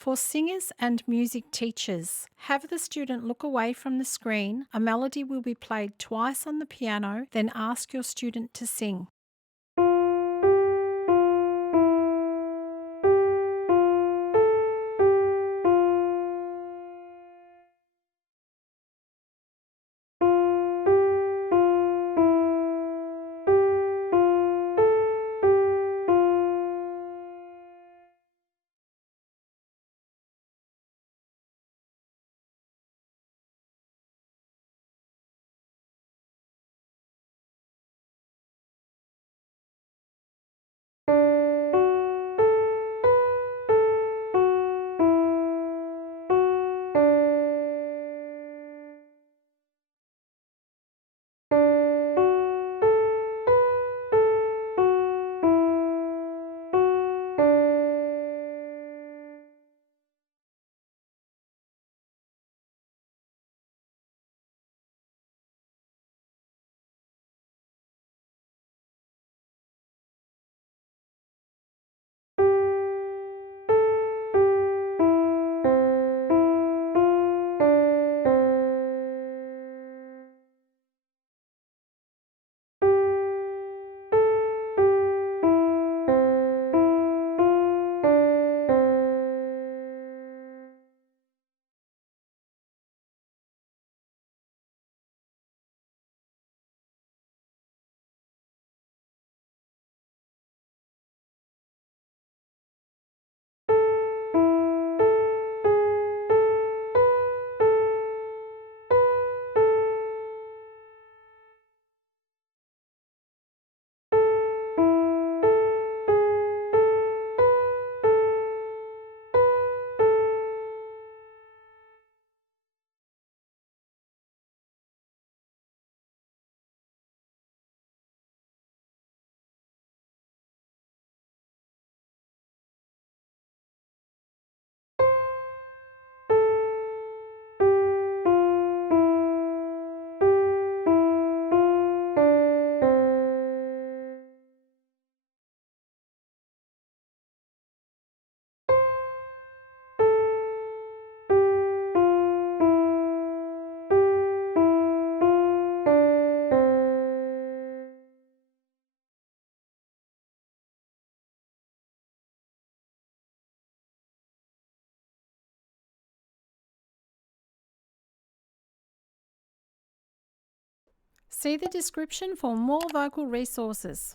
For singers and music teachers, have the student look away from the screen. A melody will be played twice on the piano, then ask your student to sing. See the description for more vocal resources.